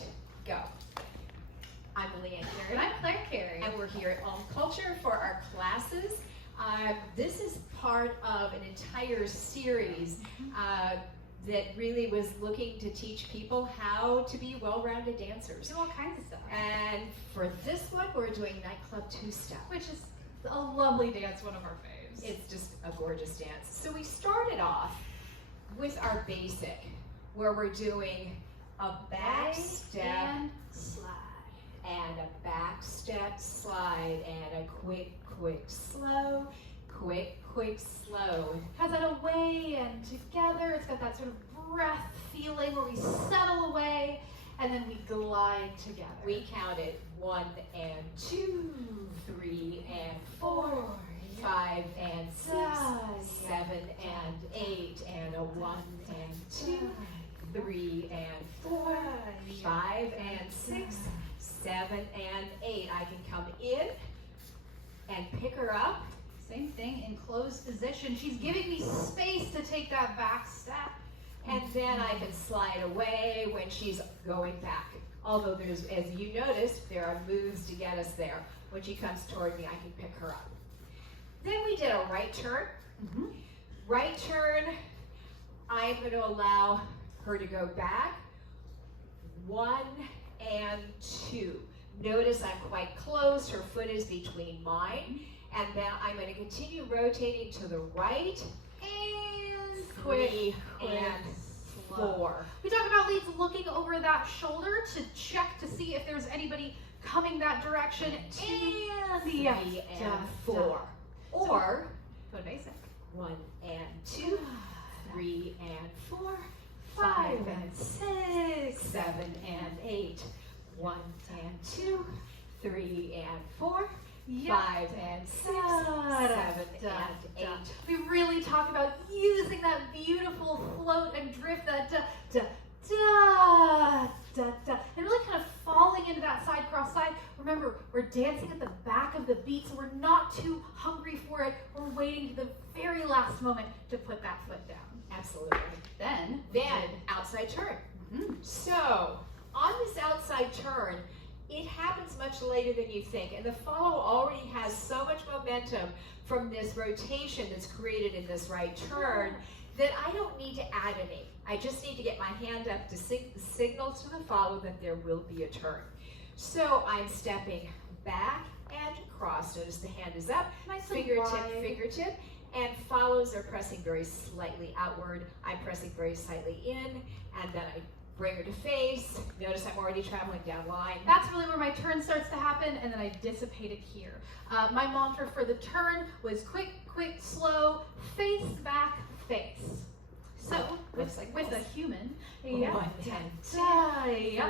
and go. I'm Leanne Carey. And I'm Claire Carey. And we're here at Home Culture for our classes. This is part of an entire series that really was looking to teach people how to be well-rounded dancers. Do all kinds of stuff. And for this one, we're doing Nightclub two-step. Which is a lovely dance, one of our faves. It's just a gorgeous dance. So we started off with our basic, where we're doing a back step and slide. And a back step slide and a quick, slow, quick, slow. Has that away and together. It's got that sort of breath feeling where we settle away and then we glide together. We counted 1 and 2, 3 and 4, 5 and 6, 7 and 8, and a 1 and 2, 3 and 4, 5 and 6, 7 and 8. I can come in and pick her up. Same thing in closed position. She's giving me space to take that back step. And then I can slide away when she's going back. Although there's, as you noticed, there are moves to get us there. When she comes toward me, I can pick her up. Then we did a right turn. Right turn, I'm going to allow her to go back. 1 and 2. Notice I'm quite close. Her foot is between mine. And then I'm going to continue rotating to the right. And 3 and 4. We talk about leads looking over that shoulder to check to see if there's anybody coming that direction. And 3 and 4. Or go to basic. 1 and 2, 3 and 4, 5 and 6, 7 and 8. 1 and 2, 3 and 4, 5 and 6, 7 and 8. We really talk about using that beautiful float and drift, that da, da, da, da, da, and really kind of falling into that side cross side. Remember, we're dancing at the back of the beat, so we're not too hungry for it. We're waiting to the very last moment to put that foot down. Absolutely. Then outside turn. So on this outside turn, it happens much later than you think, and the follow already has so much momentum from this rotation that's created in this right turn that I don't need to add any. I just need to get my hand up to signal to the follow that there will be a turn. So I'm stepping back and across. Notice the hand is up, nice fingertip, and follows are pressing very slightly outward. I'm pressing very slightly in, and then I bring her to face. Notice I'm already traveling down line. That's really where my turn starts to happen, and then I dissipate it here. My mantra for the turn was quick, slow, face, back, face. So, with a human, 1 and 2, 3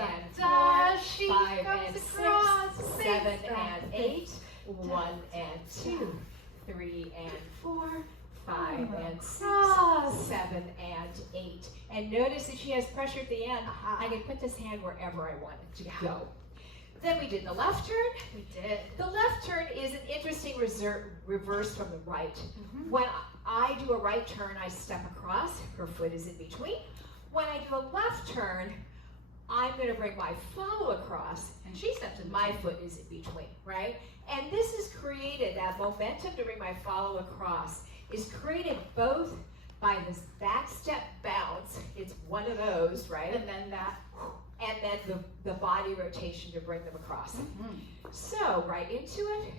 and 4, she 5 comes and 6, across, 7 and 8, 1 and 2, 3 and 4, 5 and 6, 7 and 8. And notice that she has pressure at the end. I can put this hand wherever I want it to go. Then we did the left turn. We did. The left turn is an interesting reverse from the right. When I do a right turn, I step across. Her foot is in between. When I do a left turn, I'm going to bring my follow across, and she steps in. My foot is in between, right? And this has created that momentum to bring my follow across is created both by this back step bounce. It's one of those, right? And then that. And then the body rotation to bring them across. So right into it.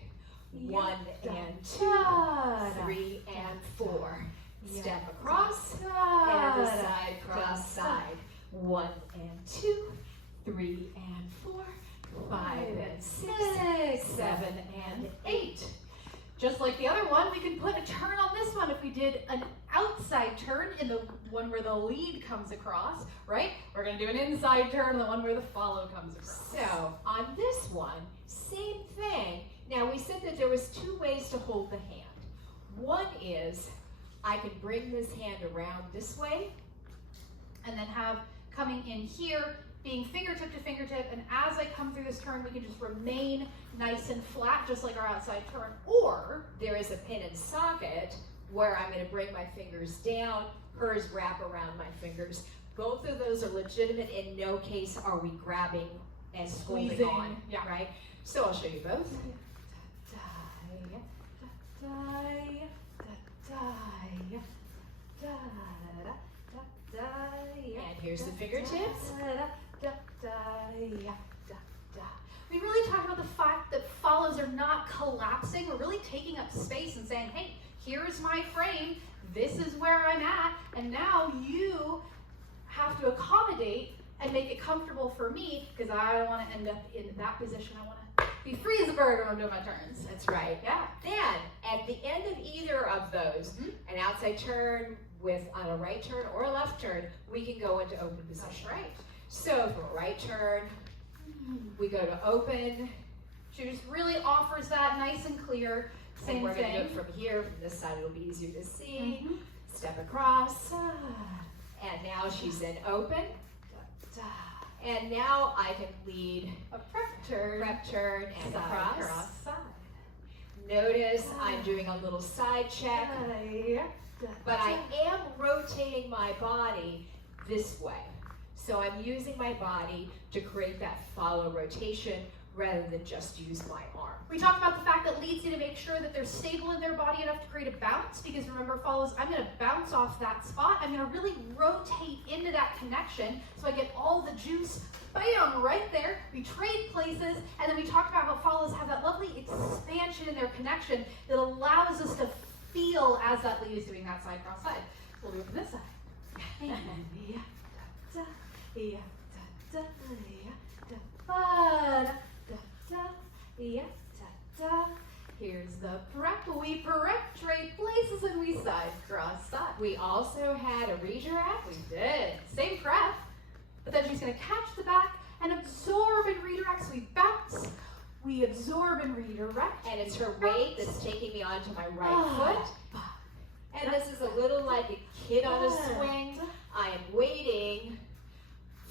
1 and 2, 3 and 4. Step across, and the side cross side. 1 and 2, 3 and 4, 5 and 6, 7 and 8. Just like the other one, we can put a turn on this one if we did an outside turn in the one where the lead comes across, right? We're going to do an inside turn, the one where the follow comes across. So on this one, same thing. Now we said that there was 2 ways to hold the hand. One is I can bring this hand around this way and then have coming in here, being fingertip to fingertip, and as I come through this turn, we can just remain nice and flat, just like our outside turn. Or there is a pin and socket where I'm going to bring my fingers down, hers wrap around my fingers, Both of those are legitimate. In no case are we grabbing and holding Squeezing, on, yeah. right? So I'll show you both. And here's the fingertips. We really talk about the fact that follows are not collapsing. We're really taking up space and saying, hey, here's my frame. This is where I'm at. And now you have to accommodate and make it comfortable for me because I don't want to end up in that position. I want to be free as a bird when I'm doing my turns. That's right. Yeah. Then, at the end of either of those, an outside turn on a right turn or a left turn, we can go into open position. That's right. So for a right turn, we go to open. She just really offers that nice and clear. Same And we're thing. going to do it from here. From this side, it'll be easier to see. Step across. And now she's in open. And now I can lead A prep turn, and side, across. side. Notice I'm doing a little side check, but I am rotating my body this way. So I'm using my body to create that follow rotation rather than just use my arm. We talked about the fact that leads you to make sure that they're stable in their body enough to create a bounce, because remember, follows, I'm going to bounce off that spot. I'm going to really rotate into that connection so I get all the juice, bam, right there. We trade places, and then we talked about how follows have that lovely expansion in their connection that allows us to feel as that lead is doing that side cross side. So we'll do it from this side. Here's the prep. We prep, trade places, and we side cross side. We also had a redirect. We did. Same prep, but then she's going to catch the back and absorb and redirect. So we bounce, we absorb and redirect. And it's her weight that's taking me onto my right foot. And this is a little like a kid on a swing. I am waiting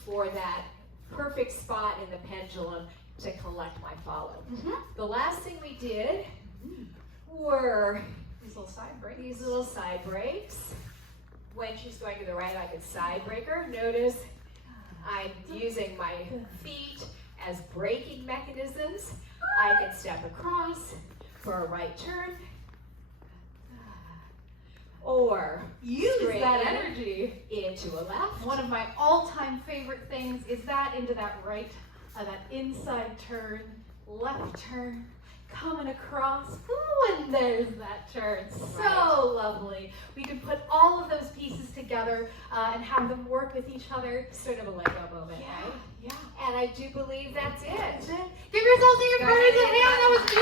for that perfect spot in the pendulum to collect my follow. The last thing we did were These little side breaks. these little side breaks. When she's going to the right, I can side break her. Notice I'm using my feet as braking mechanisms. I can step across for a right turn, or Use straight that in energy. into a left. One of my all-time favorite things is that into that right, that inside turn, left turn, coming across. Ooh, and there's that turn. So lovely. We can put all of those pieces together and have them work with each other. Sort of a Lego moment, right? Yeah. And I do believe that's it. Give yourselves a your Go birdies ahead a hand. That was beautiful.